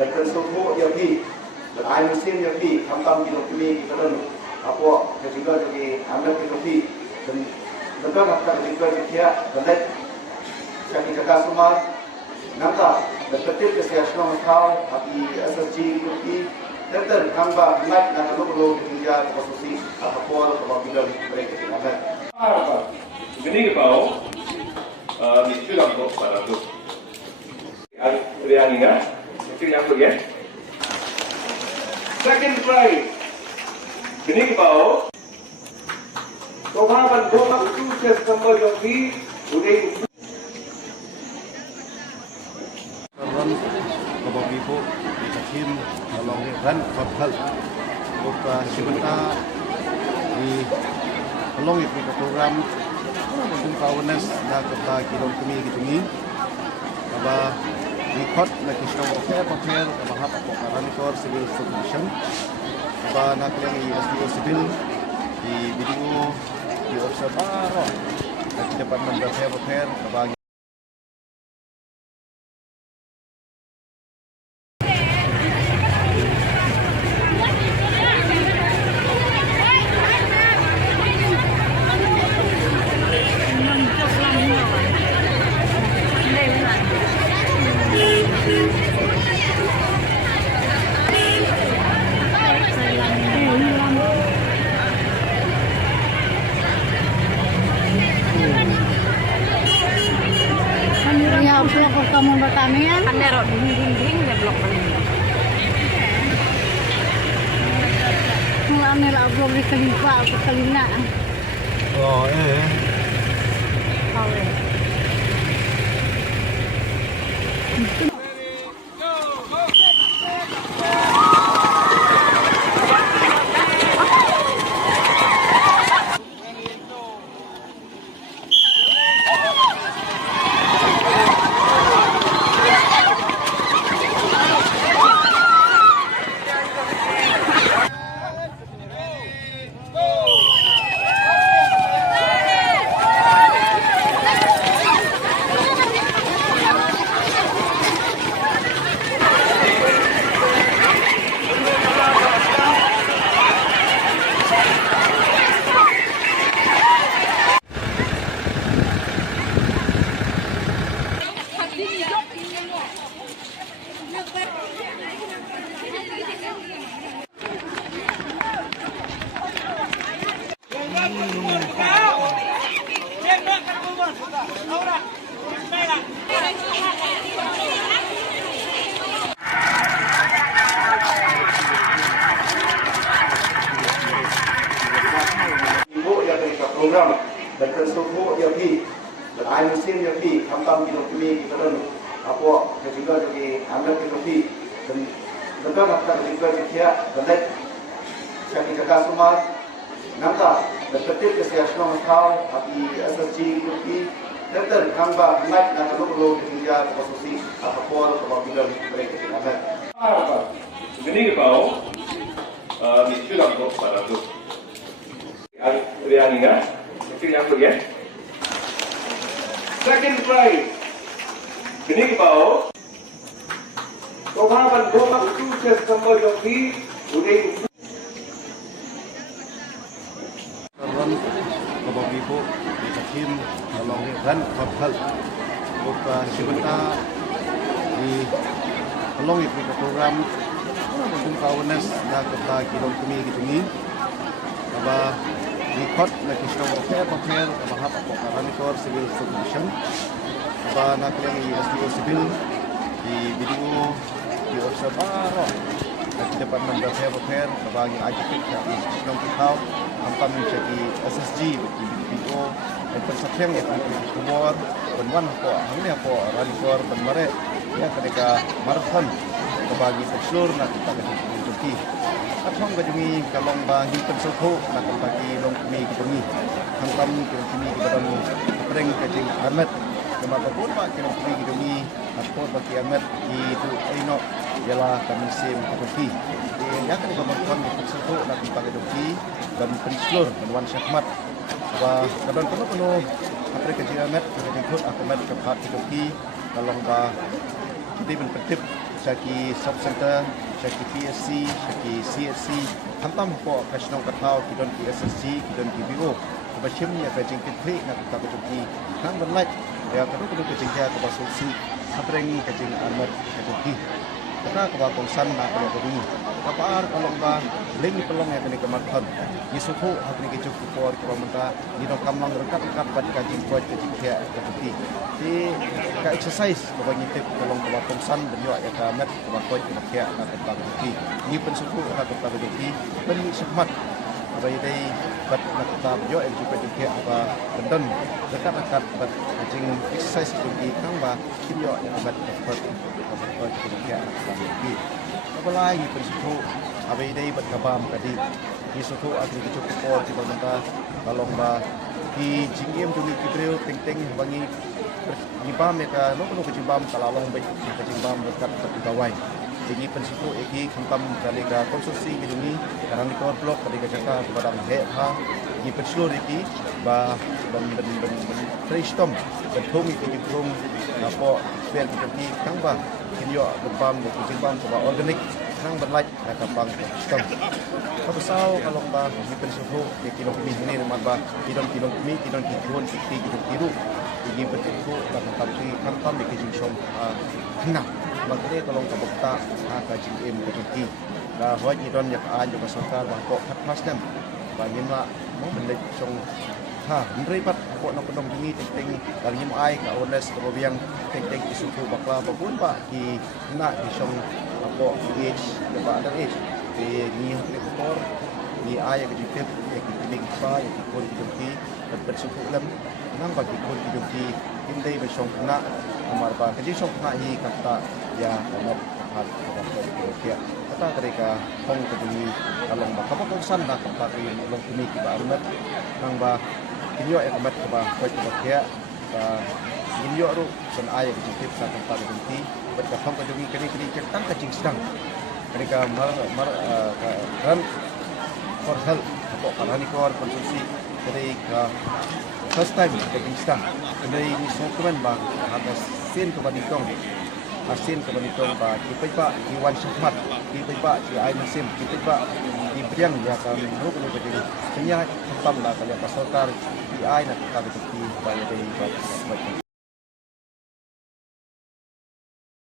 berkensuhu yogi berayu musim yogi kampam kilokimi kita apa juga jadi ambil kilofi dan betul akan juga dia benar jadi jaga semua nangka betul kesehatan kau tapi SSG kilofi dan kamba naik nak lalu hingga posisi apa apabila mereka tidak apa ini kau itu langsung pada tu yang ini itu yang pergi second prize ini kau Tuhan dua itu sesama yogi udah Bapak Ibu Hakim tolong dan Fadhal buka sebentar di tolong itu program untuk awareness na kota kilong kami gitu ni aba record na kisah pakai bahap pokkaran kor civil submission aba na kaya ni SBO civil di video di observaro at department of health aba blok kamu pertanian kan derok dinding ya blok mulane lah blok di Kalifa ke Kalina oh program berkensuhu yogi berayu musim yogi kampam kilokimi kita apa juga jadi ambil kilofi dan betul akan juga dia benar jadi jaga semua nangka betul kesehatan kau tapi SSG kilofi dan kamba naik nak lalu hingga posisi apa apabila mereka tidak apa ini kau itu langsung pada tu yang ini itu yang pergi second prize ini kau Tuhan dua itu sesama yogi udah Bapak Ibu Hakim tolong dan Fadhal buka sebentar di tolong itu program untuk awareness na kota kilong kami gitu ni aba record na kisah pakai bahap pokkaran kor civil submission aba na kaya ni SBO civil di video di observaro at department of health aba yung architect na kisah kita angkam jadi SSG di video dan persatuan itu kubur benwan ko hangnya ko radikor benmare ya ketika marathon bagi seluruh nak kita Turki atong gajungi kalong bagi pensuhu nak bagi long kami kitumi hangkam kami kita preng kajing amat kemapapun pak kami kitumi atau bagi amat itu ino ialah musim Turki ya kan kemudian pensuhu nak bagi Turki dan penselur benwan syahmat bahwa kadang penuh apa kajing amat kita ikut amat kepat Turki kalong bah kita berpetip Syaki Sub Center, Syaki PSC, Syaki CSC, hantam po kasnong katao kidon PSSG, kidon PBO. Kabashim niya kajing kitri na kutakutuki nang berlait ya kadu kajing kaya kabasusi katrengi kajing armat katuki. Kata kabakong san na kaya kadungi. Kapar kalong ba lengi pelong ya kani kamarhan. Yisuhu hakni kicuk kupor kipamenta dino kamlang rekat-rekat bad kajing kuat kajing kaya katuki. Di ka exercise kabang tip kalong kabakong san benyo ya kamet kabakoi kaya na katuki. Ni pensuku na katuki ben sukmat. Abai dai bat nakta benyo en juga kaya apa benden rekat-rekat bad kajing exercise katuki kang ba kinyo ya kamet kabakoi kaya katuki. Apalagi ni pensuku abai dai bat kabam kadi di suku agri kecuk kupor di pemerintah kalong ba di jingiem dulu kibreu ting-ting bangi jibam mereka no perlu kejibam kalalong baik kejibam dekat terbawai jadi pensuku egi kentam kali ke konstruksi gedungi karang di kor blok kali ke jaka kepada mahek ha di pensuku egi ba ben tristom betung iki jibrum apa biar kita kang ba kinyo gebam kejibam coba organik nang berlait kata bang sistem. Kapasau kalau ba di pensuhu di kilong kami ini rumah ba kilong kami kilong kituan kilong kiru di pensuhu dan tapi kantam di kijing som hendak makanya kalau kabukta kajing em kajiki dah hoi idon yak an juga sangkar bangkok khas nem bagi mak mau beli song ha meripat kok nak pedong tinggi ting bagi mai ka ones ka biang ting isuku bakla babun ba di nak di song apa age lepas ada age di ni lektor di ayah kejutip yang kita pa yang kita kujumpi dan bersyukur dalam nang bagi kujumpi indai bersong nak amar ba kerja song nak hi kata ya amat hal kata kata mereka hong kejuni kalong ba kapag san nak kata ri long kini kita armat nang ba kinyo ay kamat ba koy kaya ba kinyo ro san ayah kejutip sa kata kejunti berkafam kejungi kini cektan kacing sedang mereka kan for help untuk karani kor konsumsi dari first time kacing sedang dari instrumen bang atas sin kebanitong asin kebanitong ba kipai pa iwan syahmat kipai pa si ai musim kipai pa di briang ya kan ru ko kejung senya hitam lah kali pasokar di ai nak kita betul ba dari